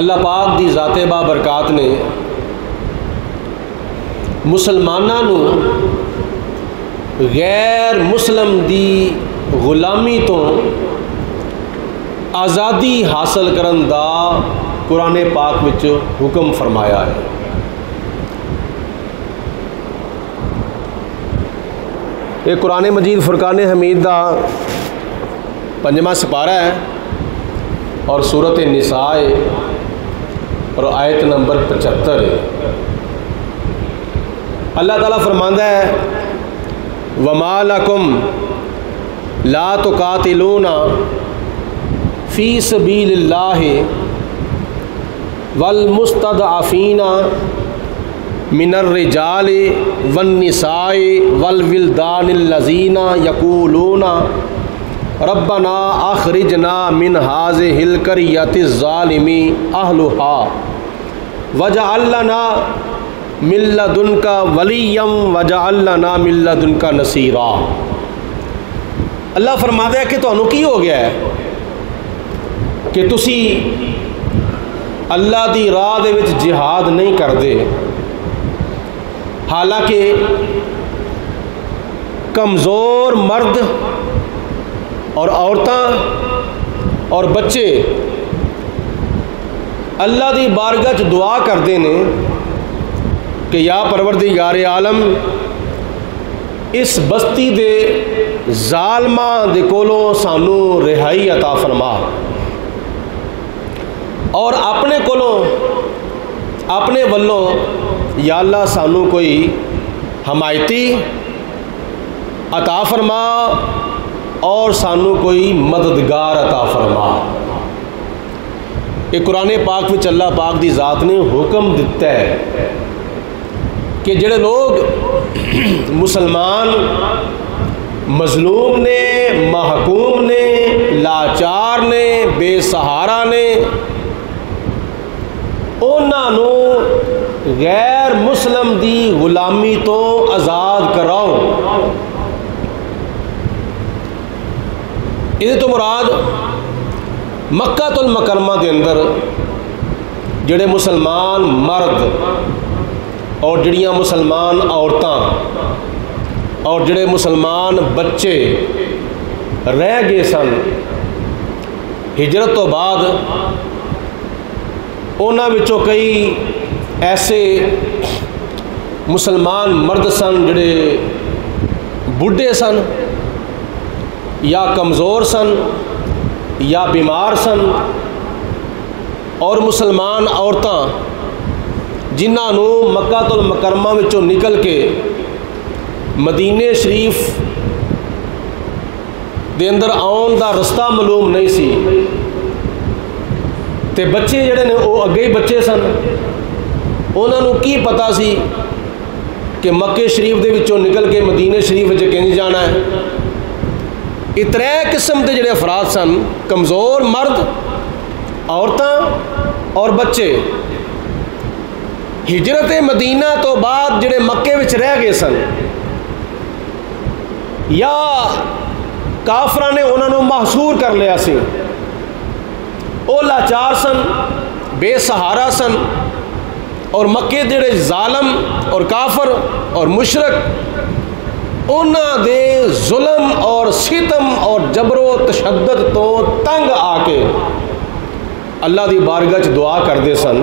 اللہ پاک دی ذات بابرکات نے مسلمانوں نو غیر مسلم دی غلامی تو آزادی حاصل کرن دا قرآن پاک وچ حکم فرمایا ہے۔ یہ قرآن مجید فرقان حمید دا 5واں سپارہ ہے اور سورۃ النساء اور آیت نمبر 75 ہے۔ اللہ تعالیٰ فرماندا ہے وَمَا لَكُمْ لَا تُقَاتِلُونَ فِي سَبِيلِ اللَّهِ وَالْمُسْتَضْعَفِينَ مِنَ الرِّجَالِ وَالنِّسَاءِ وَالْوِلْدَانِ الَّذِينَ يَقُولُونَ رَبَّنَا أَخْرِجْنَا مِنْ هَٰذِهِ الْقَرْيَةِ الظَّالِمِ أَهْلُهَا وَاجْعَل لَّنَا مِن لَّدُنكَ وَلِيًّا وَاجْعَل لَّنَا مِن لَّدُنكَ نَصِيرًا۔ اللہ فرماتا ہے کہ تانوں کی ہو گیا ہے کہ تسی اللہ دی راہ دے وچ جہاد نہیں کردے، حالانکہ کمزور مرد اور عورتاں اور بچے اللہ دی بارگاہ چ دعا کردے نے کہ یا پروردگار عالم اس بستی دے ظالماں دے کولوں سانو رہائی عطا فرما، اور اپنے کولوں اپنے ولوں یا اللہ سانو کوئی حمایتی عطا فرما اور سانو کوئی مددگار عطا فرما۔ یہ قرآن پاک وچ اللہ پاک دی ذات نے حکم دیتا ہے کہ جڑے لوگ مسلمان مظلوم نے، محکوم نے، لاچار نے، بے سہارا نے، انہاں نو غیر مسلم دی غلامی تو آزاد کراؤ۔ یہ تو مراد مکہ المکرمہ دے اندر جڑے مسلمان مرد اور جڑیاں مسلمان عورتاں اور جڑے مسلمان بچے رہ گئے سن ہجرت تو بعد، انہاں وچوں کئی ایسے مسلمان مرد سن جڑے بڈھے سن یا کمزور سن یا بیمار سن، اور مسلمان عورتاں جنہاں نو مکہ المکرمہ وچوں نکل کے مدینے شریف دے اندر آن دا رستہ معلوم نہیں سی، تے بچے جڑے نے وہ اگے ہی بچے سن، انہاں نو کی پتہ سی کہ مکے شریف دے وچوں نکل کے مدینے شریف وچ کنج جانا ہے۔ یہ 3 قسم دے جڑے افراد سن، کمزور مرد، عورتاں اور بچے، ہجرت مدینہ تو بعد جڑے مکے وچ رہ گئے سن، یا کافراں نے انہاں نو محصور کر لیا سی، وہ لاچار سن، بے سہارا سن، اور مکے جڑے ظالم اور کافر اور مشرک انہاں دے ظلم اور ستم اور جبر و تشدد تو تنگ آ کے اللہ دی بارگاہ چ دعا کردے سن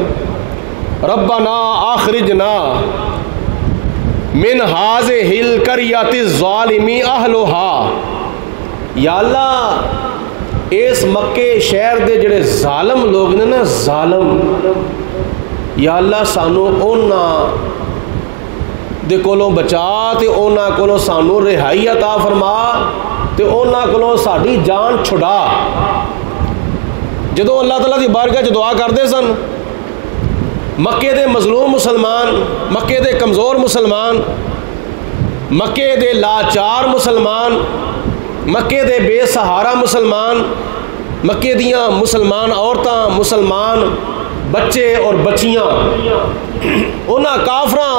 ربنا آخرجنا من هذه القرية الظالم اهلها، یا اللہ اس مکے شہر دے جڑے ظالم لوگ نے نا، ظالم، یا اللہ سانو انہاں دے کولوں بچا تے انہاں کولوں سانو رہائی عطا فرما تے انہاں کولوں ساڈی جان چھڑا۔ جدوں اللہ تعالیٰ دی بارگاہ چ دعا کردے سن، مکے دے مظلوم مسلمان، مکے دے کمزور مسلمان، مکے دے لاچار مسلمان، مکے دے بے سہارا مسلمان، مکے دیاں مسلمان عورتاں، مسلمان بچے اور بچیاں، انہاں کافراں،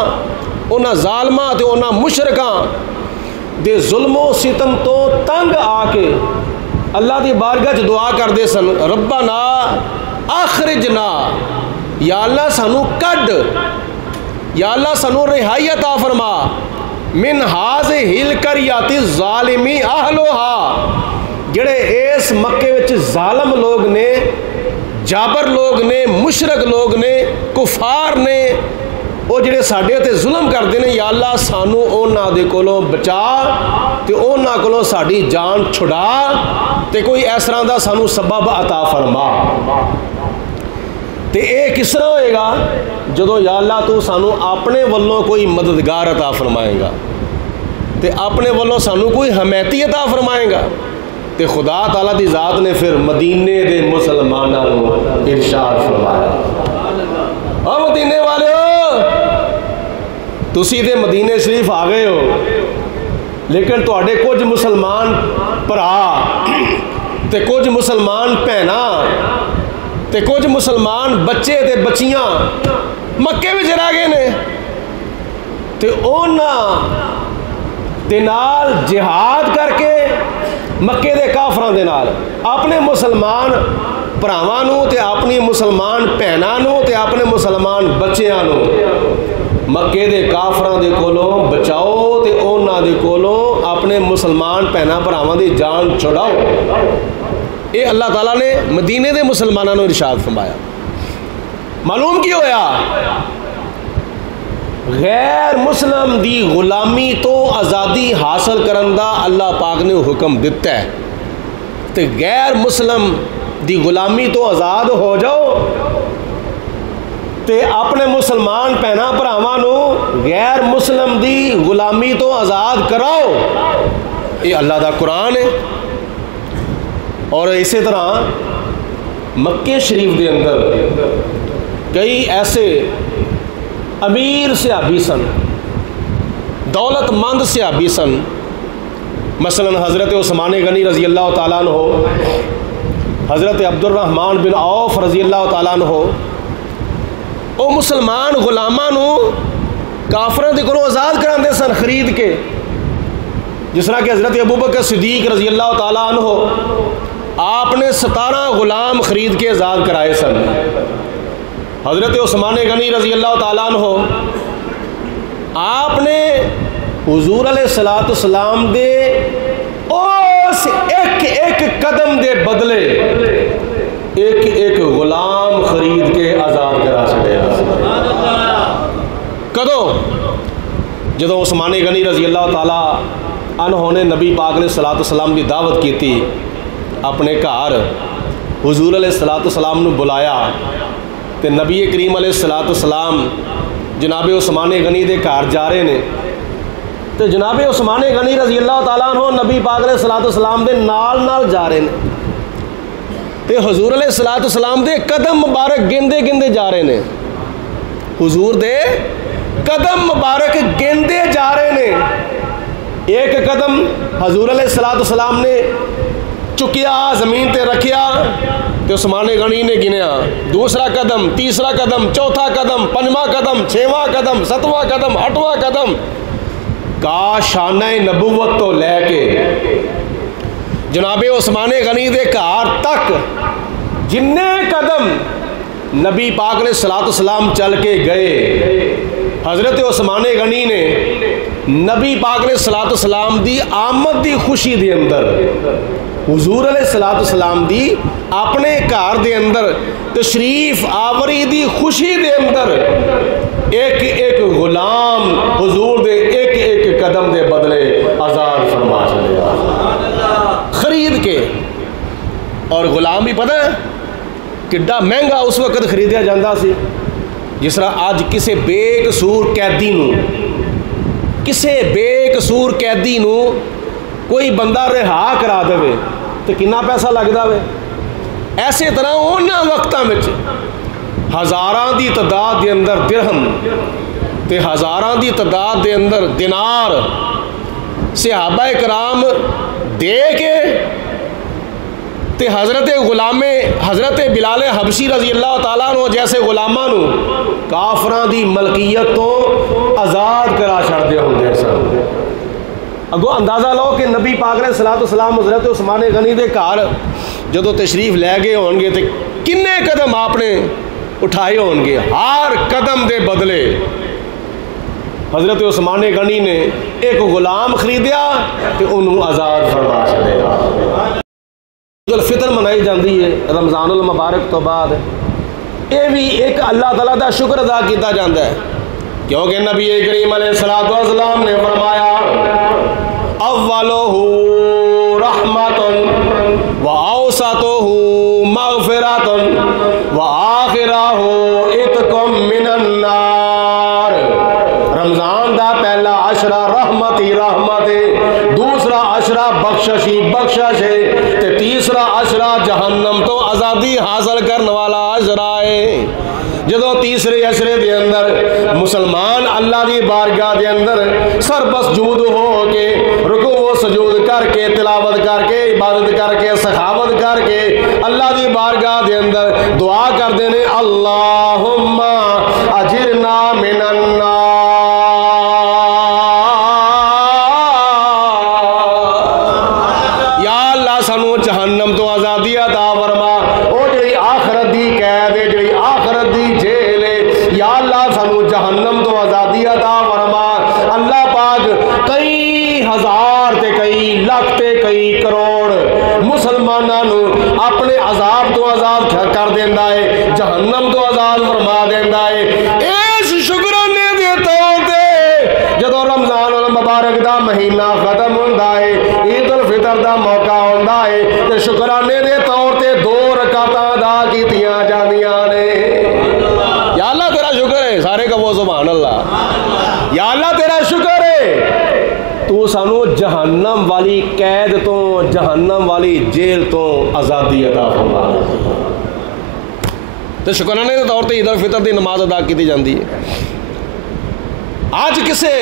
انہاں ظالماں تے انہاں مشرکاں دے ظلم و ستم تو تنگ آ کے اللہ دی بارگاہ چ دعا کردے سن ربنا آخرجنا یا اللہ سانو کڈ، یا اللہ سانو رہائی عطا فرما من ہاذہ القریۃ الظالم اہلھا، جڑے اس مکے وچ ظالم لوگ نے، جابر لوگ نے، مشرک لوگ نے، کفار نے، وہ جڑے ساڈے تے ظلم کرتے ہیں، یا اللہ سانو انہاں دے کولوں بچا تے انہاں کولوں ساڈی جان چھڑا تے کوئی اس طرح دا سانو سبب عطا فرما۔ تے اے کس طرح ہوئے گا؟ جدو یا اللہ تو سانو اپنے والوں کوئی مددگار عطا فرمائے گا تے اپنے والوں سانو کوئی حمایتی عطا فرمائے گا تے خدا تعالیٰ دی ذات نے پھر مدینے دے مسلمانوں ارشاد فرمایا، او مدینے والے ہو، تسی تے مدینے شریف آ گئے ہو، لیکن تواڈے کچھ مسلمان بھرا تے کچھ مسلمان بھینا تے کچھ مسلمان بچے تے بچیاں مکے وچ رہ گئے نے، تے انہاں دے نال جہاد کر کے مکے دے کافراں دے نال اپنے مسلمان بھراواں نوں تے اپنی مسلمان بھیناں نوں تے اپنے مسلمان بچیاں نوں مکے دے کافراں دے کولوں بچاؤ تے انہاں دے کولوں اپنے مسلمان بھیناں بھراواں دی جان چھڑاؤ۔ اے اللہ تعالیٰ نے مدینے دے مسلمانوں نے ارشاد فرمایا۔ معلوم کی ہویا؟ غیر مسلم دی غلامی تو آزادی حاصل کرن دا اللہ پاک نے حکم دیتا ہے، تے غیر مسلم دی غلامی تو آزاد ہو جاؤ تے اپنے مسلمان بھیناں بھراواں نوں غیر مسلم دی غلامی تو آزاد کراؤ۔ یہ اللہ دا قرآن ہے۔ اور اسی طرح مکے شریف دے اندر کئی ایسے امیر صحابی سن، دولت مند صحابی سن، مثلا حضرت عثمان غنی رضی اللہ تعالیٰ عنہ، حضرت عبد الرحمن بن عوف رضی اللہ تعالیٰ عنہ، وہ مسلمان غلاماں نوں کافراں دے کولوں آزاد کراندے سن خرید کے، جس طرح کہ حضرت ابوبکر صدیق رضی اللہ تعالیٰ عنہ آپ نے 17 غلام خرید کے آزاد کرائے سن۔ حضرت عثمان غنی رضی اللہ تعالیٰ عنہ آپ نے حضور علیہ السلام دے اس ایک ایک قدم دے بدلے ایک ایک غلام خرید کے آزاد کرا چھڑے۔ کدوں؟ جدو عثمان غنی رضی اللہ تعالیٰ عنہ نے نبی پاک نے صلاۃ السلام کی دعوت کی تھی، اپنے گھر حضور علیہ السلام نے بلایا تے نبی کریم علیہ السلام جناب عثمان غنی دے گھر جا رہے نے تے جناب عثمان غنی رضی اللہ تعالیٰ عنہ نبی پاک علیہ السلام دے نال نال جا رہے نے تے حضور علیہ السلام دے قدم مبارک گندے گندے جا رہے نے، حضور دے قدم مبارک گندے جا رہے نے۔ ایک قدم حضور علیہ السلام نے چکیا، زمین تے رکھیا تے عثمان غنی نے گنیا، دوسرا قدم، تیسرا قدم، چوتھا قدم، پنجواں قدم، چھواں قدم، ستواں قدم، آٹھواں قدم، کا شانہ نبوت تو لے کے جناب عثمان غنی دے گھر تک جننے قدم نبی پاک نے صلاۃ السلام چل کے گئے، حضرت عثمان غنی نے نبی پاک نے صلاۃ السلام دی آمد دی خوشی دے اندر، حضور علیہ السلام دی اپنے گھر دے اندر تشریف آوری دی خوشی دے اندر ایک ایک غلام حضور دے ایک ایک قدم دے بدلے آزاد فرما چلے خرید کے۔ اور غلام بھی پتہ ہے کڈا مہنگا اس وقت خریدیا جاندہ سی، جس طرح آج کسے بے قصور قیدی نو، کسے بے قصور قیدی نو کوئی بندہ رہا کرا دے تو کنا پیسہ لگتا وے، ایسے طرح انہاں وقتاں وچ ہزاراں دی تعداد دے اندر درہم تے ہزاراں دی تعداد دے اندر دینار صحابہ کرام دے کے تے حضرت بلال حبشی رضی اللہ تعالیٰ عنہ جیسے غلاماں نو کافراں دی ملکیت تو آزاد کرا چھڑ دے ہوندے سن۔ اگو اندازہ لو کہ نبی پاک علیہ السلام حضرت عثمان غنی دے گھر جدو تشریف لے گئے ہون گے تے کنے قدم آپ نے اٹھائے ہون گے، ہر قدم دے بدلے حضرت عثمان غنی نے ایک غلام خریدیا تو انہوں آزاد فرما چھڑیا۔ عید الفطر منائی جاندی ہے رمضان المبارک تو بعد، یہ بھی ایک اللہ تعالیٰ دا شکر ادا کیتا جاندہ ہے، کیونکہ نبی کریم علیہ السلام نے فرمایا اولہ رحمت و اوسطہ مغفرت و آخرہ عتق من النار۔ رمضان دا پہلا عشرہ رحمت ہی رحمت ہے، دوسرا عشرہ بخشش ہی بخشش ہے، تے تیسرا عشرہ جہنم تو آزادی حاصل کرنے والا عشرہ ہے۔ جدو تیسرے عشرے دے اندر مسلمان اللہ دی بارگاہ دے اندر سربسجود ہو کے رکوع و سجود کر کے تلاوت کر کے عبادت کر کے سخاوت کر کے اللہ دی بارگاہ دے اندر دعا کر دینے اللہم اجرنا من النار، یا اللہ سانو جہنم تو آزادی عطا فرما، او جڑی آخرت دی قید ہے، جڑی آخرت دی جیل ہے، یا اللہ سانو جہنم تو آزادی عطا فرما۔ اللہ پاک کئی ہزار تے کئی لاکھ تے کئی کروڑ مسلمانوں اپنے عذاب تو آزاد کر دیندا ہے، جہنم تو آزاد فرما دیندا ہے۔ اس شکرانے دے طور تے جدو رمضان المبارک دا مہینہ ختم ہوندا ہے، عید الفطر دا موقع ہوندا ہے، تے شکرانے دے طور تے 2 رکعتاں ادا کیتیاں جاندیاں نے۔ یا اللہ تیرا شکر ہے، سارے کہو سبحان اللہ۔ یا اللہ تیرا شکر ہے، تو سانو جہنم والی قید تو جہنم والی جیل تو آزادی عطا فرما۔ تو شکرانے کے طور تے عید الفطر دی نماز ادا کی جاندی ہے۔ آج کسے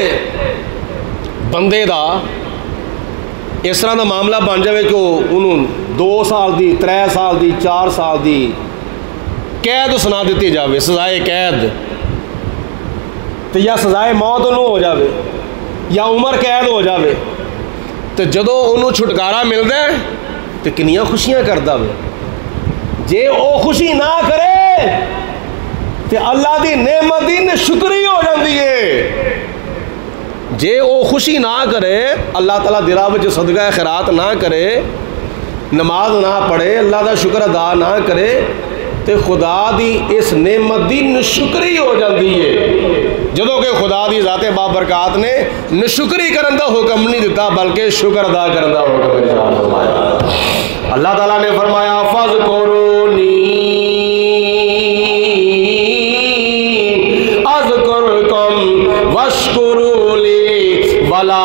بندے دا اس طرح دا معاملہ بن جائے کہ انہوں 2 سال دی 3 سال دی 4 سال دی قید سنا دیتی جاوے، سزائے قید، تو یا سزائے موت انہوں ہو جاوے یا عمر قید ہو جاوے، تو جدو انہوں چھٹکارا مل دے تو کنیاں خوشیاں کردہ وے۔ جے او خوشی نہ کرے تو اللہ دی نعمت دی نشکری ہو جاندی ہے۔ جے او خوشی نہ کرے، اللہ تعالیٰ دلا وچ صدقہ خیرات نہ کرے، نماز نہ پڑھے، اللہ دا شکر ادا نہ کرے، تو خدا دی اس نعمت دی نشکری ہو جاندی ہے۔ جدوں کہ خدا دی ذات بابرکات نے نشکری کرن دا حکم نہیں دیتا بلکہ شکر ادا کرن دا حکم ارشاد فرمایا۔ اللہ تعالیٰ نے فرمایا فَاذْكُرُونِي أَذْكُرْكُمْ وَاشْكُرُوا لِي وَلَا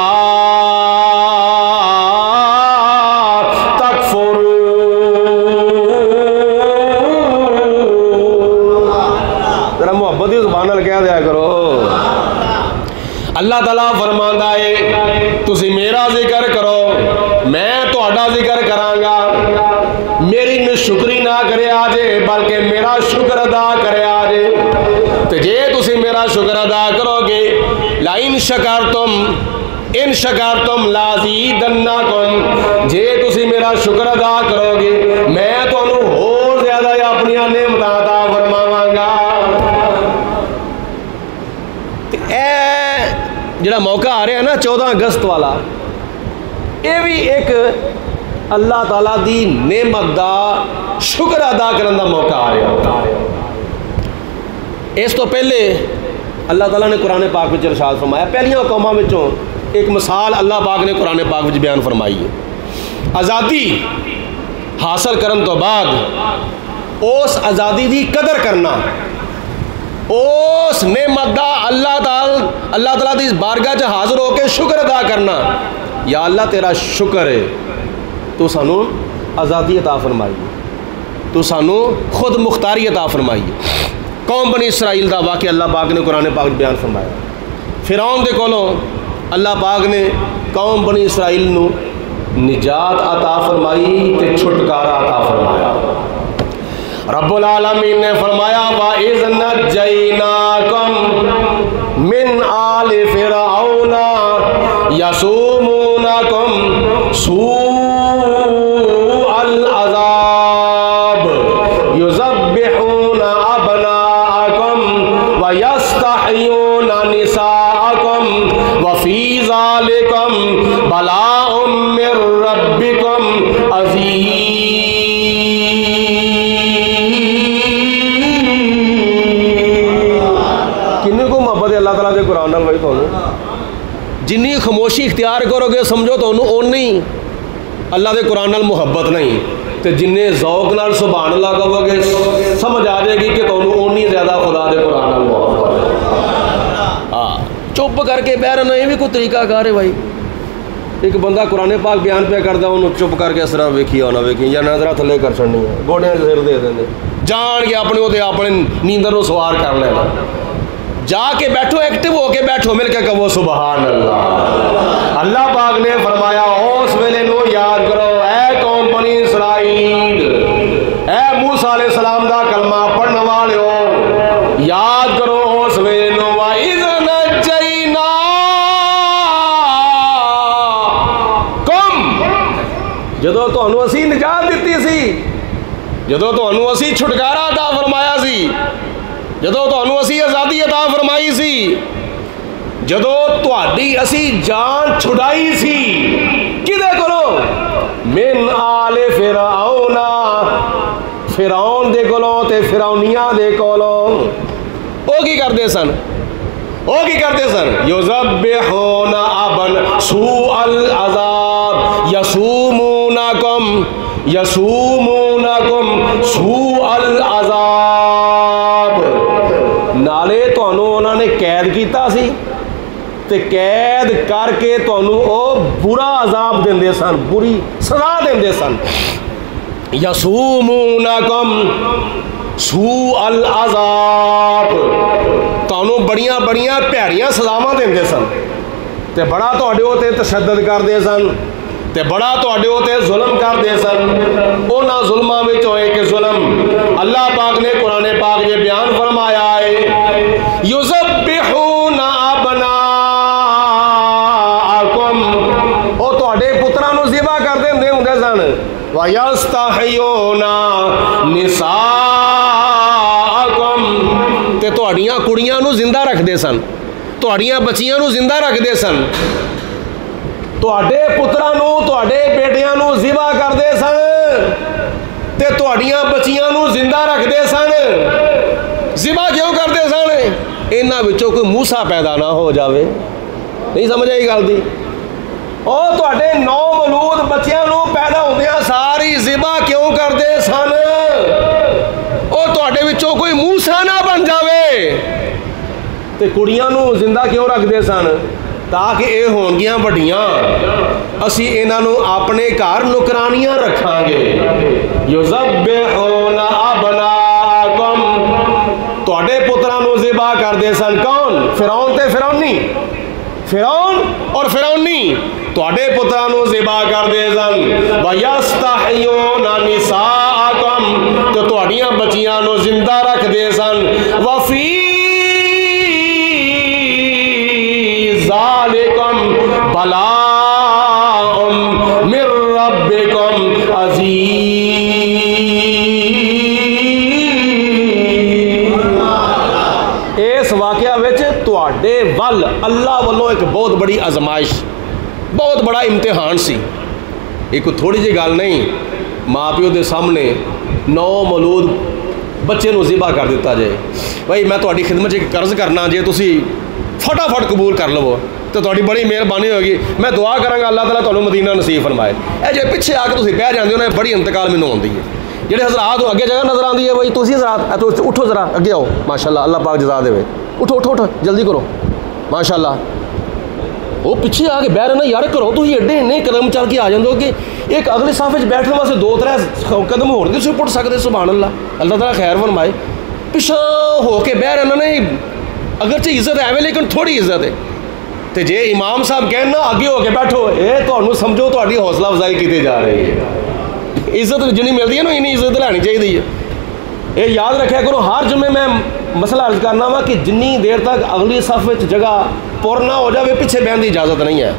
ذرا محبت ہی زبان نال کہہ دیا کرو۔ اللہ تعالیٰ فرماندا ہے تسی میرا ذکر کرو، میں تہاڈا ذکر کرانگا، میری نشکری نہ کرے آجے بلکہ میرا شکر ادا کرے آجے۔ تو جے تسی میرا شکر ادا کرو گے، لَإِن شَكَرْتُمْ إِن شَكَرْتُمْ لَأَزِيدَنَّكُمْ، جے تسی میرا شکر ادا کرو گے میں تانوں ہور زیادہ اپنی نعمتاں عطا فرماواں گا۔ جڑا موقع آ رہا ہے نا 14 اگست والا، یہ بھی ایک اللہ تعالیٰ دی نعمت دا شکر ادا کرنے دا موقع آ رہا ہے۔ اس تو پہلے اللہ تعالیٰ نے قرآن پاک میں ارشاد فرمایا، پہلیاں قوماں وچوں ایک مثال اللہ پاک نے قرآن پاک میں بیان فرمائی ہے۔ آزادی حاصل کرن تو بعد اس آزادی دی قدر کرنا، اس نعمت دا اللہ تعالیٰ دی بارگاہ چ حاضر ہو کے شکر ادا کرنا، یا اللہ تیرا شکر ہے تو سانو آزادی عطا فرمائی، تو سانو خود مختاری عطا فرمائی۔ قوم بنی اسرائیل دا واقعہ اللہ پاک نے قرآن پاک بیان فرمایا۔ فرعون دے کولوں اللہ پاک نے قوم بنی اسرائیل نو نجات عطا فرمائی تے چھٹکارا عطا فرمایا۔ رب العالمین نے فرمایا وَإِذْ نَجَّيْنَاكُمْ مِنْ آلِ فِرْعَوْنَ يَسُومُونَكُمْ سُوءَ الْعَذَابِ يُذَبِّحُونَ أَبْنَاءَكُمْ قرآن نال بھائی تھانوں جنی خاموشی اختیار کرو گے سمجھو تھانوں اونی اللہ دے قرآن نال محبت نہیں تے جننے ذوق نال سبحان اللہ کہو گے سمجھ آ جائے گی کہ تھانوں اونی زیادہ خدا دے قرآن نال محبت ہاں چپ کر کے بہ رہنا یہ بھی کوئی طریقہ کار ہے بھائی ایک بندہ قرآن پاک بیان پہ کرتا انہوں چپ کر کے اس طرح ویکھی آنا ویکھی یا نظرہ تھلے کر چڑنی ہے گوڑیاں سر دے دیں جان کے اپنے ہوتے اپنے نیندر کو سوار کر لینا جا کے بیٹھو ایکٹیو ہو کے بیٹھو مل کے کہو سبحان اللہ اللہ پاک نے فرمایا اس ویلے نو یاد کرو اے قوم بنی اسرائیل اے موسیٰ علیہ السلام دا کلمہ پڑھنے والے ہو یاد کرو اس ویلے نو وَإِذْ نَجَّيْنَا جدو تانوں اسی نجات دیتی سی جدو تانوں اسی چھٹکارا عطا فرمایا سی جدو تانوں اسی آزادی عطا فرمائی سی جدو تہاڈی اسی جان چھڑائی سی کدے کولوں من آل فرعون فرعون دے کولوں تے فرعونیاں دے کولوں او کی کردے سن یذبحون ابن سوء العذاب یسومونکم سوء العذاب نالے تانوں انہاں نے قید کیتا سی تے قید کر کے تانوں او برا عذاب دیندے سن بری سزا دیندے سن یسومونکم سوء العذاب تانوں بڑیاں بڑیاں پیڑیاں سزاواں دیندے سن تے بڑا تہاڈے اوتے تشدد کردے سن تے بڑا تہاڈے اوتے ظلم کردے سن انہاں ظلماں وچوں ایک ظلم اللہ پاک نے قرآن پاک میں بیان فرمایا ہے یذبحون ابناءکم او تہاڈے پتراں نوں ذبح کر دیندے ہوندے سن وَيَسْتَحْيُونَ نِسَاءَکم تے تہاڈیاں کڑیاں نوں زندہ رکھدے سن تہاڈیاں بچیاں نوں زندہ رکھدے سن تہاڈے پتراں نوں تہاڈے بیٹیاں نوں ذبح کردے سن تے تہاڈیاں بچیاں نوں زندہ رکھدے سن ذبح کیوں کردے سن انہاں وچوں کوئی موسیٰ پیدا نہ ہو جاوے نہیں سمجھ آئی گل دی او تہاڈے نو مولود بچیاں نوں پیدا ہوندیاں ساری ذبح کیوں کردے سن او تہاڈے وچوں کوئی موسیٰ نہ بن جاوے تے کڑیاں نوں زندہ کیوں رکھدے سن تاکہ اے ہونگیاں بڑیاں اسی انہاں نوں اپنے گھر نکرانیاں رکھاں گے یذبحون ابناءکم تہاڈے پتراں نوں ذبح کردے سن کون فرعون تے فرعونی فرعون اور فرعونی تہاڈے پتراں نوں ذبح کردے سن وَيَسْتَحْيُونَ نِسَاءَکم تے تہاڈیاں بچیاں نوں زندہ رکھدے سن وَفِي ذالکم بلاء من ربکم عظیم اس واقعہ وچ تواڈے ول اللہ والوں ایک بہت بڑی آزمائش بہت بڑا امتحان سی ایک تھوڑی جی گل نہیں ماں پیو دے سامنے نو مولود بچے نوں ذبح کر دیتا جائے بھائی میں تہاڈی خدمت ایک قرض کرنا جے تسی فٹافٹ قبول کر لو تو تہاڈی بڑی مہربانی ہوگی میں دعا کراں گا اللہ تعالیٰ تہانوں مدینہ نصیب فرمائے اے جے پیچھے آ کے تسی بہ جاندے ہو نا بڑی انتقال مینوں ہوندی ہے جڑے حضرات اگے جگہ نظر آندی ہے بھائی تسی حضرات اٹھو ذرا اگے آؤ ماشاءاللہ اللہ پاک جزا دے اٹھو جلدی کرو ماشاءاللہ وہ پیچھے آ کے بہ رہنا یار کرو تسی ایڈے انہیں قدم چل کے آ جاندے ہو کہ ایک اگلے صف وچ بیٹھنے واسطے 2-3 قدم ہور تسی پٹ سکدے سبحان اللہ تعالیٰ خیر فرمائے پیچھے ہو کے بہ رہنا نہیں اگرچہ عزت ہے لیکن تھوڑی عزت ہے تو جے امام صاحب کہنا آگے ہو کے بیٹھو یہ تمہیں سمجھو تاری حوصلہ افزائی کی جا رہی ہے عزت جنی ملتی ہے نا انہیں عزت لینی چاہیے یہ یاد رکھا کرو ہر جمعے میں مسئلہ عرض کرنا وا کہ جنی دیر تک اگلی صف جگہ پر نہ ہو جائے پیچھے بہن کی اجازت نہیں ہے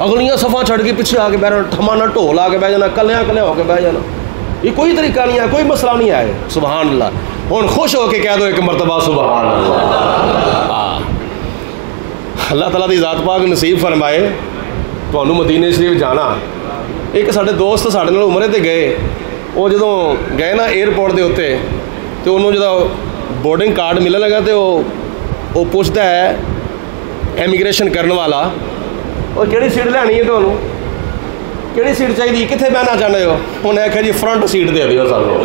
اگلیاں صفاں چھڑ کے پیچھے آ کے بہنا ٹھمانا ڈھول آ کے بہ جانا کلیاں ہو کے بہ جانا یہ کوئی طریقہ نہیں ہے کوئی مسئلہ نہیں ہے سبحان اللہ ہوں خوش ہو کے کہہ دو ایک مرتبہ سبحان اللہ اللہ تعالیٰ دی ذات پاک نصیب فرمائے تمہیں مدینے شریف جانا ایک سارے دوست سارے نال عمرے تے گئے وہ جدوں گئے نا ایئرپورٹ دے اتنے تو انہوں جدوں بورڈنگ کارڈ ملن لگا تو وہ پوچھتا ہے ایمیگریشن کرنے والا وہ کہڑی سیٹ لینی ہے تمہیں کہڑی سیٹ چاہیے کتنے بہنا چاہتے ہو انہیں آخیا جی فرنٹ سیٹ دے دیو سانو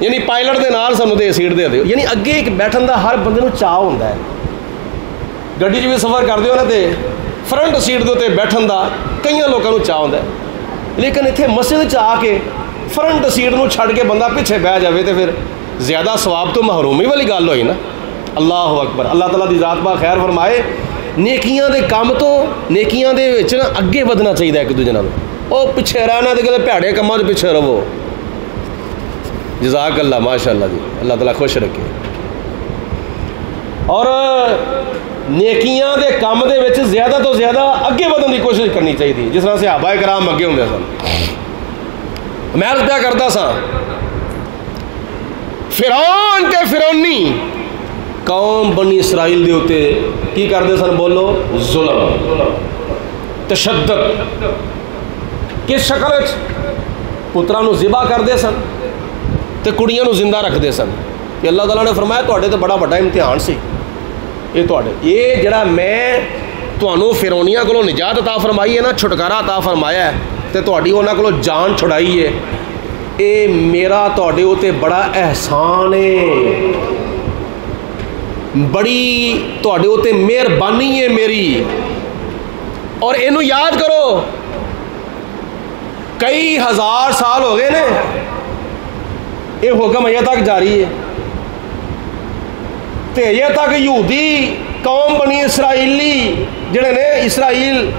یعنی پائلٹ دے نال سانو دے سیٹ دے دیو یعنی اگے ایک بیٹھن دا ہر بندے نوں چاہ ہوندا ہے گڈی چ بھی سفر کردے ہو نا تے فرنٹ سیٹ دے تے بیٹھن دا کئیاں لوکاں نوں چاہ ہوندا ہے لیکن اتنے مسجد چ آ کے فرنٹ سیٹ نوں چھڈ کے بندہ پیچھے بہ جاوے تے پھر زیادہ ثواب تو محرومی والی گل ہوئی نا اللہ اکبر اللہ تعالیٰ دی ذات با خیر فرمائے نیکیاں دے کام تو نیکیاں دے وچ نا اگے ودنا چاہیے ایک دوجے نال او پیچھے رہنا تے کدے بھڑے کماں دے پیچھے رہو جزاک اللہ ماشاء اللہ جی اللہ تعالیٰ خوش رکھے اور نیکیاں دے کام دے وچ زیادہ تو زیادہ اگے ودن دی کوشش کرنی چاہیے جس طرح صحابہ کرام اگے ہوندے سن میں عرض پیا کردا سا فرعون تے فرعونی قوم بنی اسرائیل دے ہوتے کی کرتے سن بولو ظلم تشدد کس شکل پترا نو ذبح کرتے سن تے کڑیاں نو زندہ رکھتے سن کہ اللہ تعالیٰ نے فرمایا تواڈے تے بڑا بڑا امتحان سی یہ جڑا میں تانوں فرعونیاں کولوں نجات عطا فرمائی ہے نا چھٹکارا عطا فرمایا ہے تے تواڈی انہاں کولوں جان چھڑائی ہے اے میرا تواڈے اوتے بڑا احسان ہے بڑی تواڈے اوتے مہربانی ہے میری اور اینو یاد کرو کئی ہزار سال ہو گئے نے یہ حکم اجے تک جاری ہے تے اجے تک یہودی قوم بنی اسرائیلی جڑے نے اسرائیل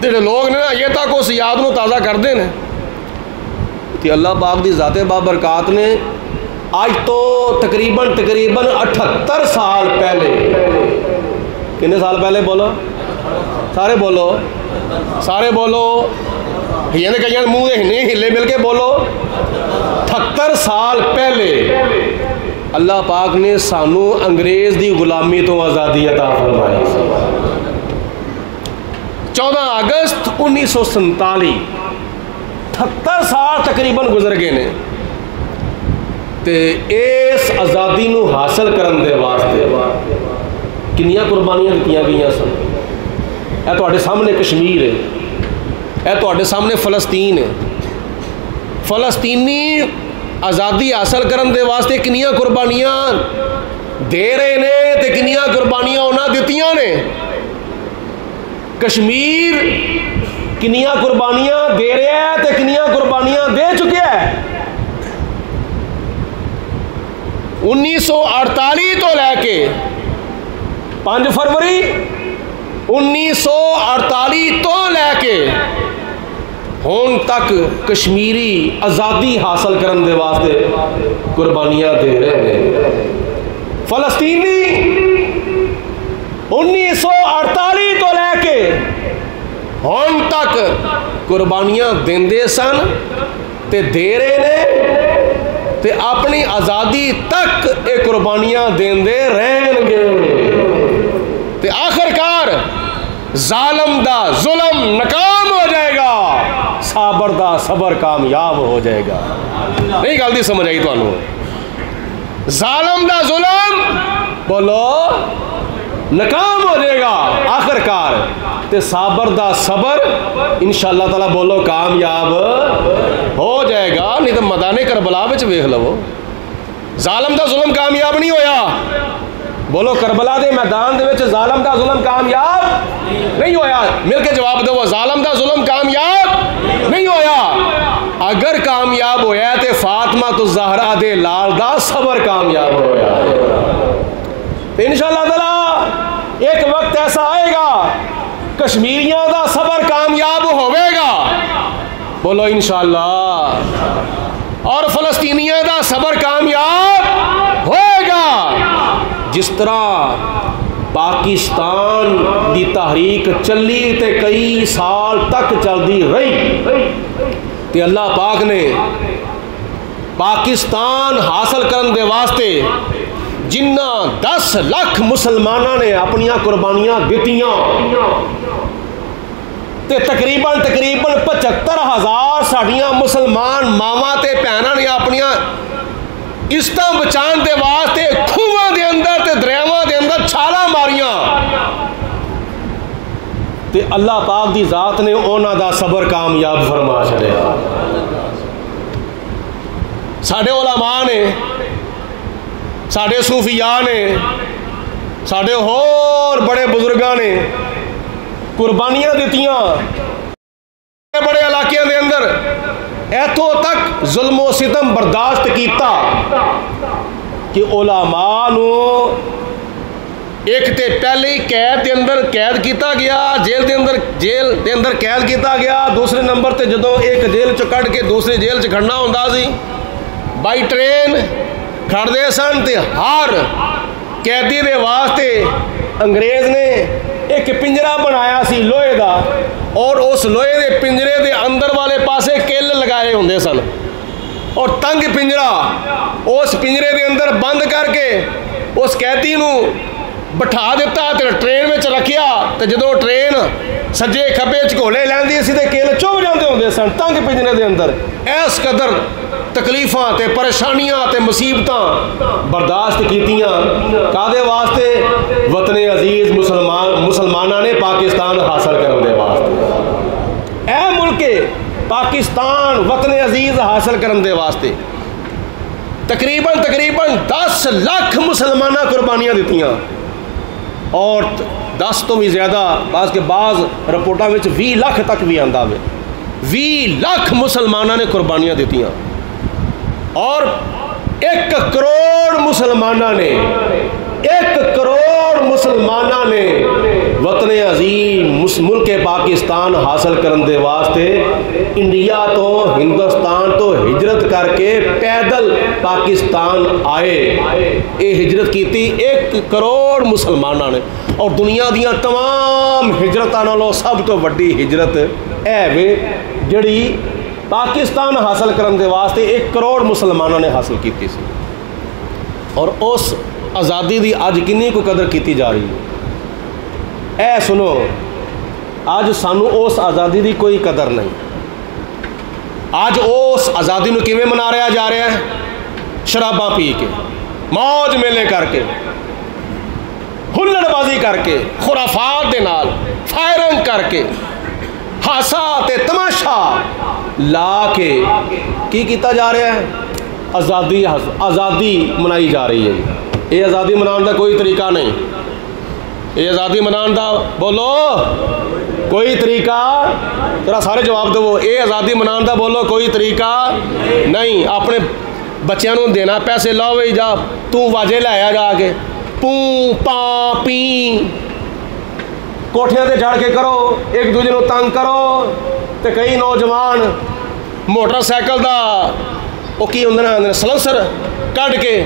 جڑے لوگ نے نا اجے تک اس یاد نو تازہ کرتے ہیں کہ اللہ پاک دی ذات بابرکات نے آج تو تقریباً 78 سال پہلے کتنے سال پہلے بولو سارے بولو یعنی کئی منہ دے نہیں ہلے مل کے بولو 78 سال پہلے اللہ پاک نے سانو انگریز دی غلامی تو آزادی عطا فرمائی 14 اگست 1947 78 سال تقریباً گزر گئے نے تے اس آزادی نو حاصل کرن دے واسطے کنیاں قربانیاں دتیاں گئیاں سن اے تواڈے سامنے کشمیر ہے اے تواڈے سامنے فلسطین ہے فلسطینی آزادی حاصل کرن دے واسطے کنیاں قربانیاں دے رہے نے تے کنیاں قربانیاں انہاں دتیاں نے کشمیر کنیاں قربانیاں دے رہا ہے تے کنیاں قربانیاں دے چکے ہے 1948 تو لے کے 5 فروری 1948 تو لے کے ہون تک کشمیری آزادی حاصل کرن دے واسطے قربانیاں دے رہے ہیں فلسطینی 1948 تو لے کے ہون تک قربانیاں دیندے سن تے دے رہے نے تے اپنی آزادی تک یہ قربانیاں دیندے رہن گے تے آخرکار ظالم دا ظلم ناکام ہو جائے گا صابر دا صبر کامیاب ہو جائے گا نہیں گل دی سمجھ آئی تانوں ظالم دا ظلم بولو ناکام ہو جائے گا آخرکار تے صابر دا صبر انشاءاللہ تعالیٰ بولو کامیاب ہو جائے گا نہیں تو میدان کربلا وچ ویکھ لو ظالم دا ظلم کامیاب نہیں ہویا بولو کربلا دے میدان دے وچ ظالم دا ظلم کامیاب نہیں ہویا مل کے جواب دو ظالم دا ظلم کامیاب نہیں ہویا اگر کامیاب ہویا تے فاطمہ الزہرا دے لال دا صبر کامیاب ہویا انشاءاللہ تعالیٰ ایک وقت ایسا آئے گا کشمیریاں دا صبر کامیاب ہوئے گا بولو انشاءاللہ اور فلسطینیاں دا صبر کامیاب ہوئے گا جس طرح پاکستان دی تحریک چلی تے کئی سال تک چلتی رہی تے اللہ پاک نے پاکستان حاصل کرن دے واسطے جنہ 10 لاکھ مسلمانوں نے اپنی قربانیاں دیتیاں تے تقریباً 75,000 ساڈیاں مسلمان ماواں تے بھیناں نے اپنی عزتاں بچان دے واسطے کھوواں دے اندر تے دریاواں دے اندر چھالاں ماریاں تے اللہ پاک دی ذات نے انہاں دا صبر کامیاب فرما چھڑیا. ساڈے علماء نے، ساڈے صوفیاء نے، ساڈے ہور بڑے بزرگاں نے قربانیاں دتیاں بڑے علاقے دے اندر، ایتھوں تک ظلم و ستم برداشت کیتا کہ علماء نو ایک تے پہلے ہی قید کیتا گیا، جیل دے اندر قید کیتا گیا. دوسرے نمبر تے جدوں ایک جیل چ کڈ کے دوسری جیل چ کھڑنا ہوندا سی، بائی ٹرین کھڑدے سن تے ہر قیدی دے واسطے انگریز نے ایک پنجرا بنایا سی لوہے دا، اور اس لوہے دے پنجرے دے اندر والے پاسے کل لگائے ہوندے سن، اور تنگ پنجرا اس پنجرے دے اندر بند کر کے اس قیدی نو بٹھا دیتا تے ٹرین میں رکھیا. تے جدوں ٹرین سجے کھبے جھکولے لیندی سی تے کل چوب جاندے ہوندے سن تنگ پنجرے دے اندر. اس قدر تکلیفاں تے پریشانیاں تے مصیبتاں برداشت کیتیاں کادے واسطے؟ وطن عزیز مسلماناں نے پاکستان حاصل کرنے واسطے. اے ملک پاکستان وطن عزیز حاصل کرنے واسطے تقریباً 10 لاکھ مسلماناں قربانیاں دیتیاں، اور 10 تو بھی زیادہ، بعض رپورٹاں وچ 20 لاکھ تک بھی آندا ہے. 20 لاکھ مسلماناں نے قربانیاں دیتیاں، اور 1 کروڑ مسلماناں نے 1 کروڑ مسلماناں نے وطن عظیم ملک پاکستان حاصل کرنے دے واسطے انڈیا تو ہندوستان تو ہجرت کر کے پیدل پاکستان آئے. یہ ہجرت کیتی 1 کروڑ مسلماناں نے، اور دنیا دیاں تمام ہجرتاں نالوں سب تو وڈی ہجرت اے وے جڑی پاکستان حاصل کرنے دے واسطے 1 کروڑ مسلمانوں نے حاصل کیتی سی. اور اس آزادی دی اج کنی کو قدر کیتی جا رہی ہے. اے سنو، اج سانو اس آزادی دی کوئی قدر نہیں. اج اس آزادی نو کیویں منا رہا جا رہا ہے؟ شراباں پی کے، موج میلے کر کے، ہلڑ بازی کر کے، خرافات دے نال فائرنگ کر کے، ہاسا تے تماشا لا کے کی کیتا جا رہا ہے؟ آزادی منائی جا رہی ہے. یہ آزادی منان دا کوئی طریقہ نہیں. یہ آزادی منان دا بولو کوئی طریقہ، ذرا سارے جواب دو. یہ آزادی منان دا بولو کوئی طریقہ نہیں. اپنے بچیاں نو دینا پیسے، لاؤ بھائی جا تو واجے لایا جا کے، پوں پاں پیں کوٹھیاں تے چڑھ کے کرو، ایک دوجے نو تنگ کرو. تے کئی نوجوان موٹر سائیکل دا وہ کی ہوندے سلنسر کڈ کے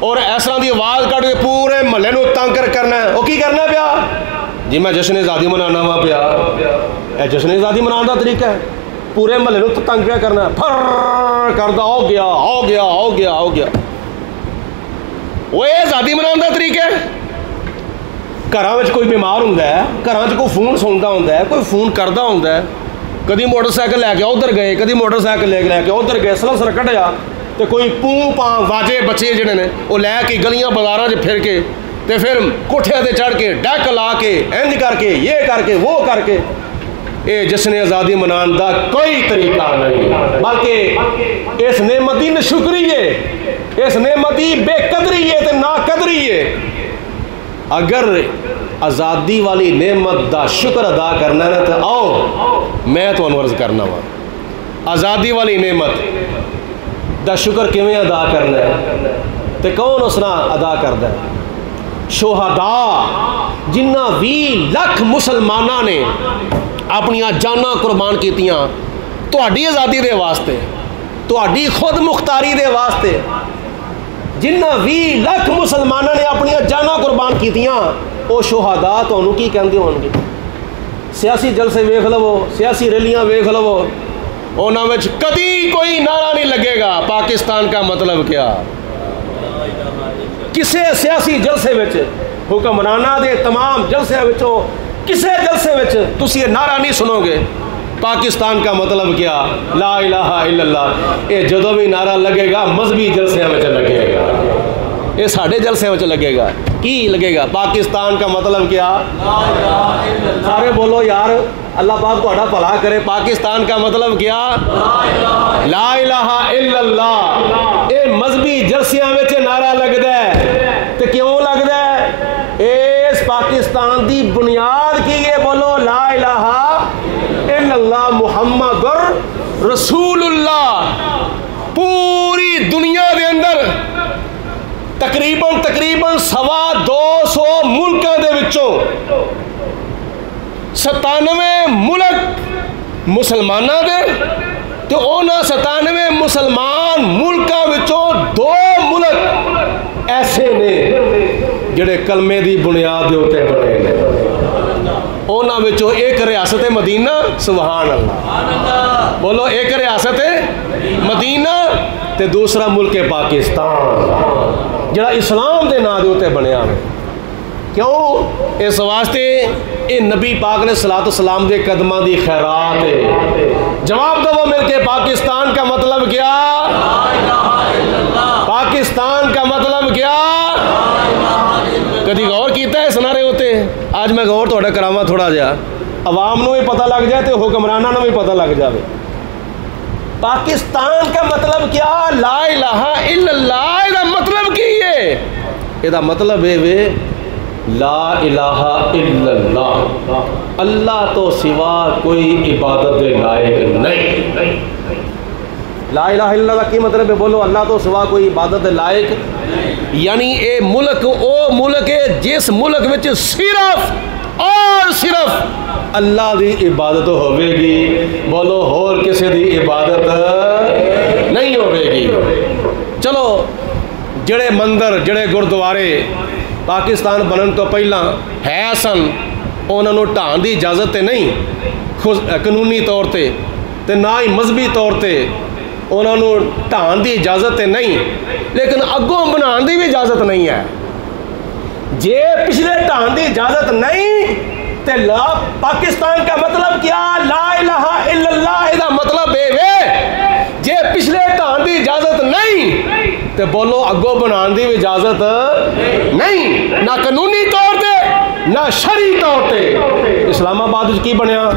اور اس طرح دی آواز کڈ کے پورے محلے نو تنگ کرنا ہے. وہ کی کرنا پیا؟ جی میں جشن آزادی منانا وا پیا. اے جشن آزادی منانے دا طریقہ ہے؟ پورے محلے نو تنگ پیا کرنا، پھر کردا ہو گیا ہو گیا ہو گیا ہو گیا. وہ آزادی منانے دا طریقہ ہے؟ گھراں وچ کوئی بیمار ہوندا ہے، گھراں وچ کوئی فون سندا ہوندا ہے، کوئی فون کردا ہوندا ہے، کدی موٹر سائیکل لے کے ادھر گئے، کدی موٹر سائیکل لے کے ادھر گئے، سلنسر کڈیا تے کوئی پوں پاں واجے بچے جڑے نے وہ لے کے گلیاں بازاراں 'چ پھر کے تے پھر کوٹھیاں تے چڑھ کے ڈیک لا کے انج کر کے یہ کر کے وہ کر کے. اے جشن آزادی منان دا کوئی طریقہ نہیں، بلکہ اس نعمت دی ناشکری ہے، اس نعمت دی بے قدری ہے تے ناقدری ہے. اگر آزادی والی نعمت دا شکر ادا کرنا ہے تو آؤ میں تمہیں عرض کرنا وا آزادی والی نعمت دا شکر کیویں ادا کرنا ہے تے کون اس نے ادا کردا ہے؟ شہداء جنہ 20 لاکھ مسلماناں نے اپنیاں جاناں قربان کیتیاں تہاڈی آزادی دے واسطے، تہاڈی خود مختاری دے واسطے. جنہ 20 لاکھ مسلمانوں نے اپنیاں جاناں قربان کیتیاں وہ شہداء تانوں کی کہندے ہون گے؟ سیاسی جلسے ویکھ لو، سیاسی ریلیاں ویکھ لو، انہاں وچ کدی کوئی نعرہ نہیں لگے گا پاکستان کا مطلب کیا. کسے سیاسی جلسے وچ حکمراناں دے تمام جلسے وچوں کسے جلسے وچ تسی یہ نعرہ نہیں سنو گے پاکستان کا مطلب کیا، لا الہ الا اللہ. یہ جدوں بھی نعرہ لگے گا مذہبی جلسے وچ لگے گا، یہ ساڑھے جلسے وچ لگے گا کی لگے گا پاکستان کا مطلب کیا سارے بولو یار اللہ پاک تہاڈا بھلا کرے پاکستان کا مطلب کیا لا الہ الا اللہ اے مذہبی جلسیاں وچ نعرہ لگدا ہے تے کیوں لگدا ہے اس پاکستان دی بنیاد کی ہے بولو لا الہ الا اللہ محمد رسول اللہ پوری دنیا دے اندر تقریباً 250 ملکاں دے وچوں 97 ملک مسلماناں دے تے اونا 97 مسلمان ملکاں وچوں 2 ملک ایسے نے جڑے کلمے دی بنیاد دے اوتے بنے نے اونا وچوں ایک ریاست مدینہ سبحان اللہ بولو ایک ریاست مدینہ تے دوسرا ملک پاکستان جڑا اسلام دے نا دے اوتے بنیا ہے کیوں اس واسطے اے نبی پاک نے صلاۃ والسلام دے قدماں دی خیرات ہے جواب دو مل کے پاکستان کا مطلب کیا پاکستان کا مطلب کیا کدی غور کیتا ہے سنارے ہوتے آج میں غور تھوڑا کراواں تھوڑا جہا عوام نو بھی پتہ لگ جائے تے حکمراناں نو بھی پتہ لگ جاوے پاکستان کا مطلب کیا لا الہ الا اللہ دا مطلب کی ہے یہ دا مطلب ہے وے لا الہ الا اللہ اللہ تو سوا کوئی عبادت دے لائق نہیں لا الہ الا اللہ کی مطلب ہے بولو اللہ تو سوا کوئی عبادت دے لائق یعنی اے ملک او ملک ہے جس ملک وچ صرف اور صرف اللہ دی عبادت ہوئے گی بولو اور کسی دی عبادت نہیں ہوئے گی چلو جڑے مندر جڑے گردوارے پاکستان بنن تو پہلا ہے سن انہوں نے ڈھان دی اجازت تے نہیں قانونی طور تے نہ ہی مذہبی طور تے انہوں نے ڈھان دی اجازت تے نہیں لیکن اگوں بنان دی بھی اجازت نہیں ہے جے پچھلے ڈھان دی اجازت نہیں تے لا پاکستان کا مطلب کیا لا الہ الا اللہ دا مطلب ہے وے جے پچھلے ڈھان دی اجازت نہیں تے بولو اگوں بنان دی بھی اجازت نہیں نہ قانونی طور تے نہ شرعی طور تے اسلام آباد کی بنیا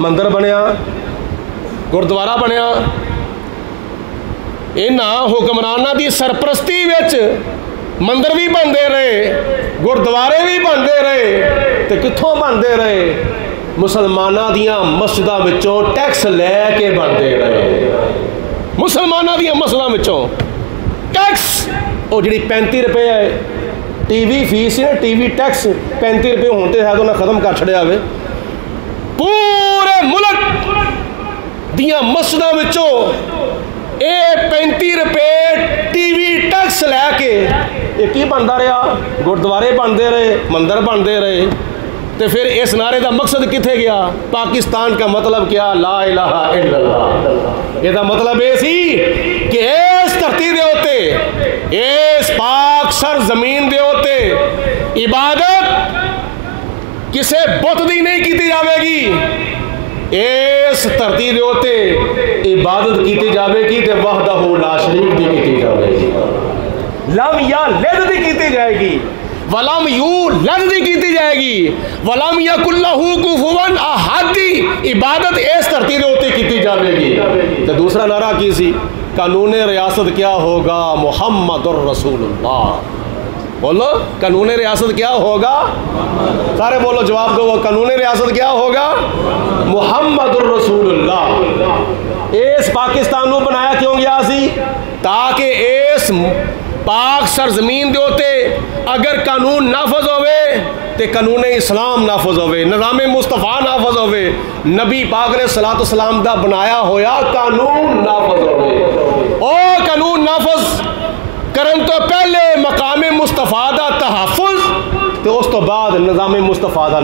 مندر بنیا گردوارہ بنیا انہاں حکمرانہ دی سرپرستی وچ مندر بھی بندے رہے گردوارے بھی بندے رہے تے کتھوں بندے رہے مسلمانہ دیاں مسجداں وچوں ٹیکس لے کے بندے رہے مسلمانہ دیاں مسجداں وچوں ٹیکس او جڑی 35 روپے ہے ٹی وی فیس ہے ٹی وی ٹیکس 35 روپے ہوتے ہے تو نہ ختم کر چھڑیا ہوئے پورے ملک دیاں مسجداں وچوں اے 35 روپے ٹی وی ٹیکس لے کے یہ کی بنتا رہا گردوارے بنتے رہے مندر بنتے رہے تو پھر اس نعرے دا مقصد کتنے گیا پاکستان کا مطلب کیا لا الہ الا اللہ یہ دا مطلب یہ سی کہ اس دھرتی دے ہوتے اس پاک سر زمین دے ہوتے عبادت کسے بت دی نہیں کیتی جاوے گی اس دھرتی دے ہوتے عبادت کیتی جاوے گی تے وحدہ لا شریک دی کیتی جاوے گی لم یا لد دی کیتی جائے گی ولم یو لد دی کیتی جائے گی ولم یکن لہ کفوا احد دی عبادت اس دھرتی دے ہوتے کیتی جاوے گی تے دوسرا نعرہ کی سی قانون ریاست کیا ہوگا محمد الرسول اللہ بولو قانون ریاست کیا ہوگا سارے بولو جواب دو قانون ریاست کیا ہوگا محمد الرسول اللہ اس پاکستان نو بنایا کیوں گیا سی تاکہ اس پاک سرزمین دے ہوتے اگر قانون نافذ ہوئے تے قانون اسلام نافذ ہوئے نظام مصطفیٰ نافذ ہوئے نبی پاک نے صلاۃ والسلام دا بنایا ہویا قانون نافذ ہوئے او قانون نافذ کرن تو پہلے مقام مصطفیٰ دا تحفظ تو اس تو بعد نظام مصطفیٰ دا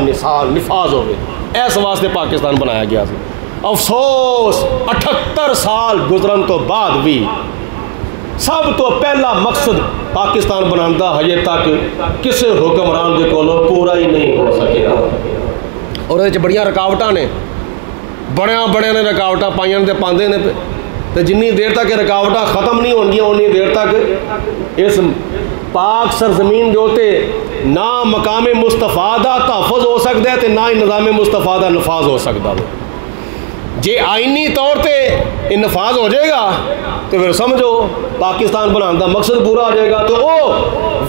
نفاذ ہوئے ایس واسطے پاکستان بنایا گیا سی افسوس 78 سال گزرن تو بعد بھی سب تو پہلا مقصد پاکستان بنانا ہجے تک کسی حکمران دے کولوں پورا ہی نہیں ہو سکیا اور یہ بڑیاں رکاوٹاں نے بڑیاں نے رکاوٹاں پائیاں تے پاندے نے تو جنی دیر تک رکاوٹاں ختم نہیں ہونگیاں انی دیر تک اس پاک سرزمین دے ہوتے نہ مقام مصطفیٰ دا تحفظ ہو سکتا ہے تو نہ ہی نظام مصطفیٰ دا نفاذ ہو سکتا ہے. جے آئینی طور تے نفاذ ہو جائے گا تو پھر سمجھو پاکستان بنانے دا مقصد پورا ہو جائے گا. تو وہ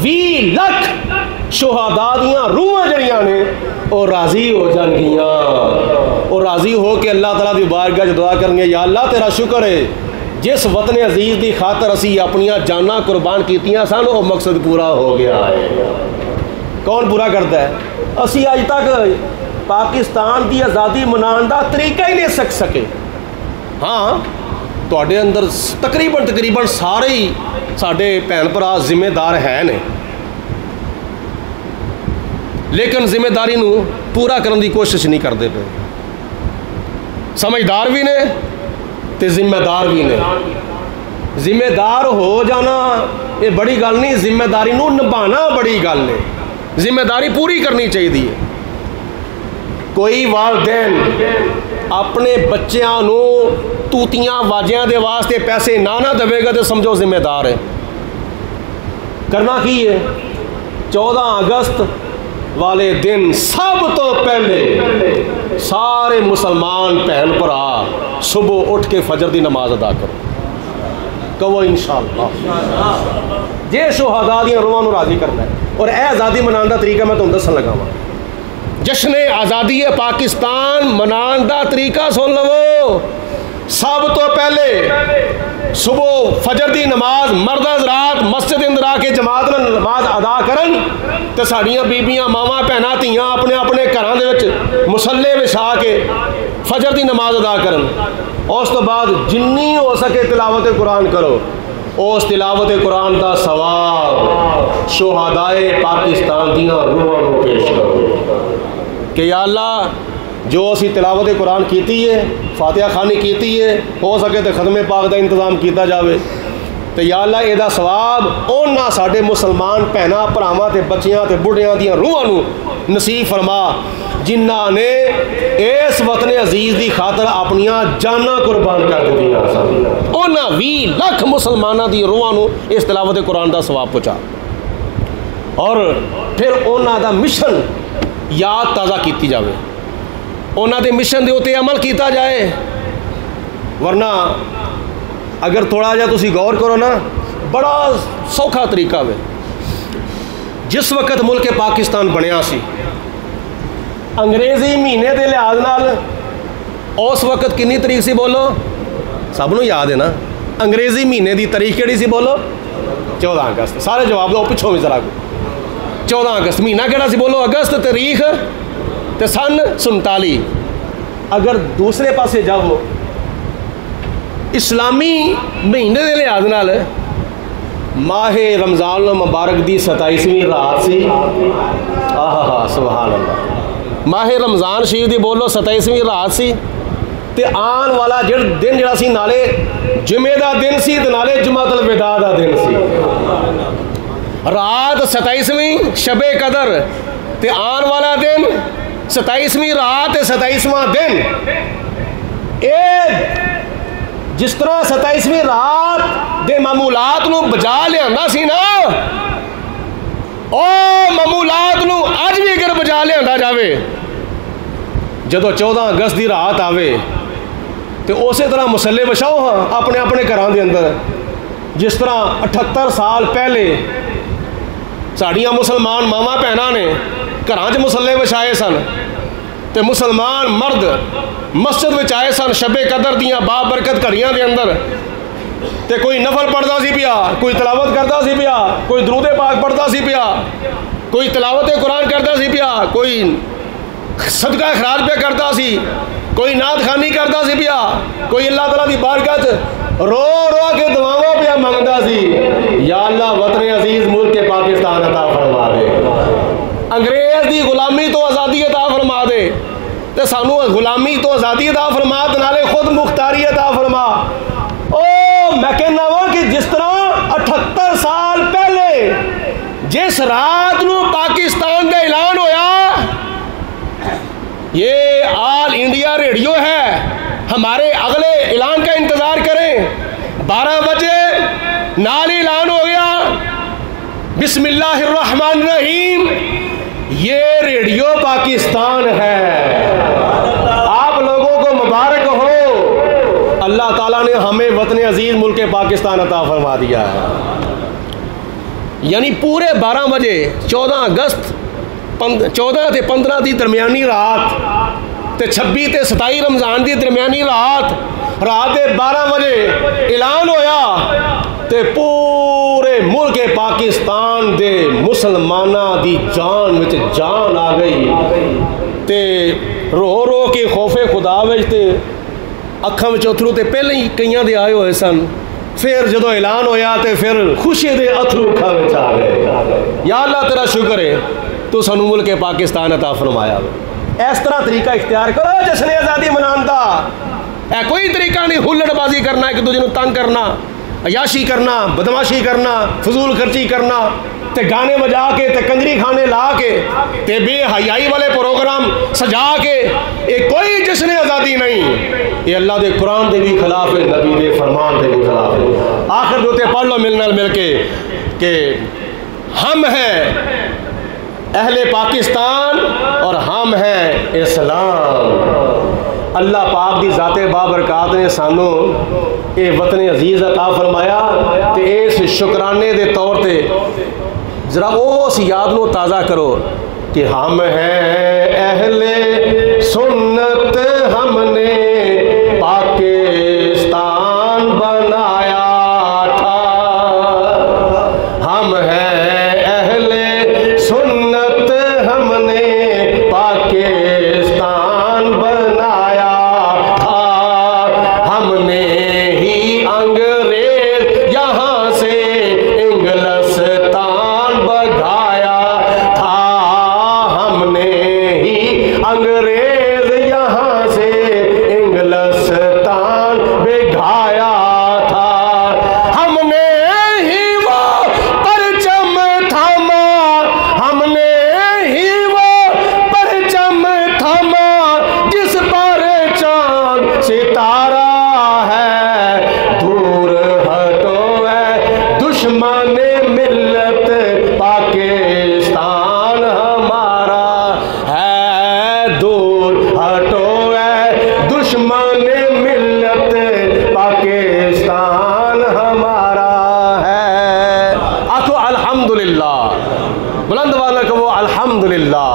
20 لکھ شہداء دیاں روحاں جڑیاں نے وہ راضی ہو جان گیاں اور راضی ہو کے اللہ تعالیٰ دی بارگاہ دعا کریں گے یا اللہ تیرا شکر ہے جس وطن عزیز دی خاطر اسی اپنیاں جاناں قربان کیتیاں سن وہ مقصد پورا ہو گیا ہے. کون پورا کرتا ہے؟ اسی اج تک پاکستان دی آزادی منان دا طریقہ ہی نہیں سک سکے. ہاں تواڈے اندر تقریباً سارے ہی ساڈے بھین بھرا ذمہ دار ہے نے لیکن ذمہ داری نو پورا کرن دی کوشش نہیں کرتے پے. سمجھدار بھی نے تے ذمہ دار بھی نے. ذمہ دار ہو جانا یہ بڑی گل نہیں, ذمہ داری نو نبھانا بڑی گل نے. ذمہ داری پوری کرنی چاہیے. کوئی والدین اپنے بچیاں نو توتیاں واجیاں دے واسطے پیسے نہ دے گا تو سمجھو ذمہ دار ہے. کرنا کی ہے 14 اگست والے دن سب تو پہلے سارے مسلمان بہن بھرا صبح اٹھ کے فجر دی نماز ادا کرو. کہو انشاءاللہ جے شہداء دیاں روحاں نو راضی کرنا ہے. اور اے آزادی منان دا طریقہ میں تمہیں دسن لگا ہوں. جشن آزادی پاکستان منان دا طریقہ سن لو. سب تو پہلے صبح فجر دی نماز مرد حضرات مسجد اندر آ کے جماعت نال نماز ادا کرن تے ساڈیاں بیبیاں ماواں بہناں تیاں اپنے اپنے گھراں دے وچ مصلے وچھا کے فجر دی نماز ادا کرن. اس تو بعد جنی ہو سکے تلاوت قرآن کرو. اس تلاوت قرآن دا ثواب شہدائے پاکستان دیاں روحاں نو پیش کرو کہ یا اللہ جو اسی تلاوت قرآن کیتی ہے فاتحہ خوانی کیتی ہے ہو سکے تو ختم پاک دا انتظام کیتا جاوے تو یا اللہ یہ ثواب اونا ساڈے مسلمان بھیناں بھراواں تے بچیاں تے بڑھیاں دیاں روحاں نو نصیب فرما جنہاں نے اس وطن عزیز دی خاطر اپنیاں جاناں قربان کر دتیاں سن. اونا 20 لکھ مسلماناں دی روحاں نو اس تلاوت قرآن دا ثواب پہنچا اور پھر اونا دا مشن یاد تازہ کیتی جاوے. اونا دے مشن دے اوتے عمل کیتا جائے. ورنہ اگر تھوڑا جا تسی غور کرو نا بڑا سوکھا طریقہ ہے. جس وقت ملک پاکستان بنیا سی انگریزی مہینے دے لحاظ نال اس وقت کنی تاریخ سی بولو سب نو یاد ہے نا. انگریزی مہینے دی تاریخ کیڑی سی بولو 14 اگست. سارے جواب دو پچھوں بھی ذرا 14 اگست. مہینہ کیڑا سی بولو اگست. تاریخ تے سن 47. اگر دوسرے پاسے جاؤ اسلامی مہینے دے لحاظ نال ماہ رمضان المبارک دی 27ویں رات سی. سبحان اللہ. ماہ رمضان شریف دی بولو 27ویں رات سی تے آن والا دن جڑا سی نالے جمعے دا دن سی تے نالے جمعۃ الوداع دا دن سی. رات 27ویں شب قدر تے آن والا دن 27ویں رات تے 27واں دن. اے جس طرح 27ویں رات دے معمولات نو بجا لیا سی نا او معمولات نو اج بھی اگر بجا لیا جاوے جدو 14 اگست دی رات آوے تو اسی طرح مسلے بچھاؤ ہاں اپنے اپنے گھراں دے اندر. جس طرح 78 سال پہلے ساڑیاں مسلمان ماواں بہناں نے گھراں چ مسلے بچھائے سن تے مسلمان مرد مسجد وچ آئے سن شب قدر دیاں بابرکت گھڑیاں دے اندر تے کوئی نفل پڑھدا سی پیا, کوئی تلاوت کردا سی پیا, کوئی درود پاک پڑھدا سی پیا, کوئی تلاوت قرآن کردا سی پیا, کوئی صدقہ خراج پہ کردا سی, کوئی نعت خوانی کردا سی پیا, کوئی اللہ تعالیٰ دی بارگاہ رو رو کے دعاواں پیا منگدا سی یا اللہ وطن عزیز ملک پاکستان عطا فرما دے, انگریز دی غلامی تو آزادی عطا فرما دے تے سانو غلامی تو آزادی عطا فرما تے نالے خود مختاری عطا فرما. او میں کہنا وا کہ جس طرح 78 سال پہلے جس رات نو پاکستان کا اعلان ہویا, یہ آل انڈیا ریڈیو ہے, ہمارے اگلے اعلان کا انتظار کریں. بسم اللہ الرحمن الرحیم، یہ ریڈیو پاکستان ہے۔ آپ لوگوں کو مبارک ہو، اللہ تعالیٰ نے ہمیں وطن عزیز ملک پاکستان عطا فرما دیا ہے۔ یعنی پورے 12 بجے 14 اگست 14 تے 15 دی درمیانی رات تے 26 تے 27 رمضان دی درمیانی رات دے 12 بجے اعلان ہویا تے پورے ملک پاکستان دے مسلماناں دی جان وچ جان آ گئی تے رو رو کے خوف خدا وچ تے اکھاں وچ اتھرو تے پہلے ہی کئیاں دے آئے ہوئے سن، پھر جدو اعلان ہویا تے پھر خوشی دے اتھرو اکھاں وچ آ گئے۔ یا اللہ تیرا شکر ہے تو سانو ملک پاکستان عطا فرمایا۔ اس طرح طریقہ اختیار کرو جشن آزادی منان دا، اے کوئی طریقہ نہیں ہلڑ بازی کرنا، ایک دوسرے نوں تنگ کرنا، عیاشی کرنا، بدماشی کرنا، فضول خرچی کرنا، تے گانے بجا کے تے کنجری کھانے لا کے تے بے حیائی والے پروگرام سجا کے، یہ کوئی جشن آزادی نہیں، یہ اللہ دے قرآن دے بھی خلاف ہے، نبی دے فرمان دے بھی خلاف ہے۔ آخر دوتے پڑھ لو مل کے کہ ہم ہیں اہل پاکستان اور ہم ہیں اسلام۔ اللہ پاک دی ذات بابرکات نے سانو اے وطن عزیز عطا فرمایا تے اس شکرانے دے طور تے ذرا اس یاد نو تازہ کرو کہ ہم ہیں اہل سنت، ہم نے پاکستان بنایا تھا، ہم ہیں اہل سنت، ہم نے پاکستان بنایا تھا، ہم نے ہی انگریز یہاں سے انگلستان بھگایا تھا، ہم نے ہی انگریز یہاں سے انگلستان بھگایا تھا، ہم نے ہی وہ پرچم تھاما، ہم نے ہی وہ پرچم تھاما جس پر چاند ستارہ ہے، دور ہٹو ہے دشمن ملت، پاکستان ہمارا ہے، دور ہٹو ہے دشمن ملت، پاکستان ہمارا ہے۔ آخو الحمدللہ، بلند والا کہو الحمدللہ،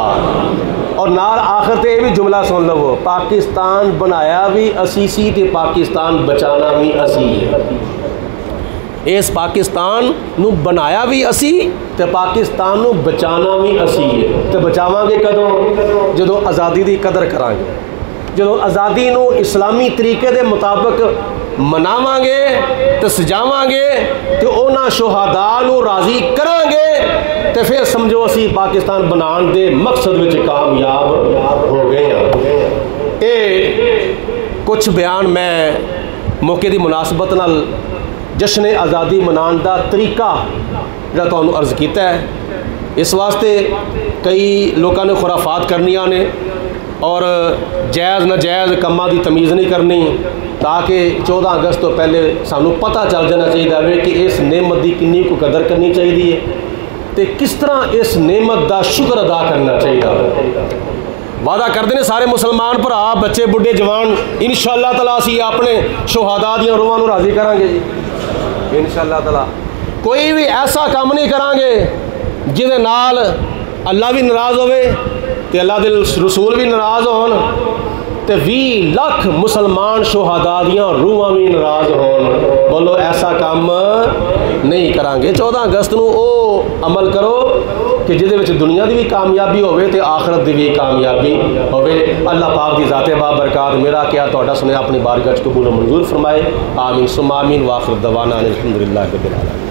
اور نال آخر تے یہ بھی جملہ سن لو، پاکستان بنایا بھی اسی سی تے پاکستان بچانا بھی اسی ہے۔ اس پاکستان نو بنایا بھی اسی تے پاکستان نو بچانا بھی اسی ہے۔ تے بچاواں گے کدوں؟ جدو آزادی دی قدر کران گے، جدو آزادی نو اسلامی طریقے دے مطابق مناواں گے تے سجاواں گے تے اونا شہداء نو راضی کران گے تے پھر سمجھو اسی پاکستان بنان دے مقصد وچ کامیاب ہو گئے ہیں۔ اے کچھ بیان میں موقع دی مناسبت نال جشن آزادی منان دا طریقہ جڑا تانوں عرض کیتا ہے، اس واسطے کئی لوگوں نے خرافات کرنیاں نے اور جائز ناجائز کماں دی تمیز نہیں کرنی، تاکہ 14 اگست تو پہلے سانوں پتہ چل جانا چاہیے کہ اس نعمت دی کنی کو قدر کرنی چاہیے تے کس طرح اس نعمت دا شکر ادا کرنا چاہیے۔ وعدہ کرتے ہیں سارے مسلمان بھرا، بچے بڈھے جوان، انشاءاللہ تعالیٰ اسی اپنے شہداء دیاں روحاں نوں راضی کران گے جی انشاءاللہ تعالیٰ۔ کوئی بھی ایسا کام نہیں کران گے جہدے نال اللہ بھی ناراض ہوئے تے اللہ دے رسول بھی ناراض ہون تے 20 لاکھ مسلمان شہداء دیاں روحاں بھی ناراض ہون۔ بولو ایسا کام نہیں کران گے۔ 14 اگست نو او عمل کرو کہ جہدے وچ دنیا دی بھی کامیابی ہوئے تے آخرت دی بھی کامیابی ہوئے۔ اللہ پاک دی ذات بابرکات میرا کیا تہاڈا سنیا اپنی بارگاہ وچ قبول و منظور فرمائے۔ آمین ثم آمین، وآخر دعوانا الحمدللہ رب العالمین۔